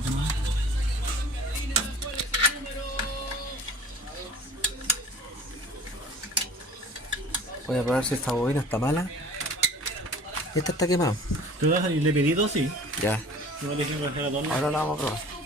poquito más. Voy a probar si esta bobina está mala. Esta está quemada. ¿Tú vas a le pedí dos? Sí. Ya. No le dije que fuera dos, no. Ahora la vamos a probar.